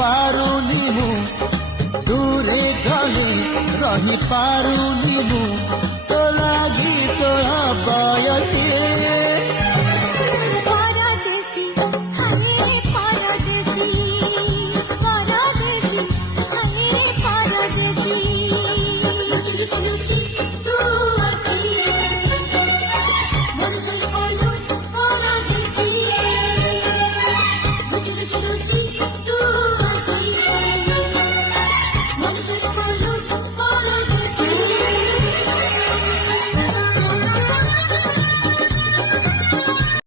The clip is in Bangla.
पारुनी मु दूरे गले रही पारुनी मु तो लागी तोरा बयसी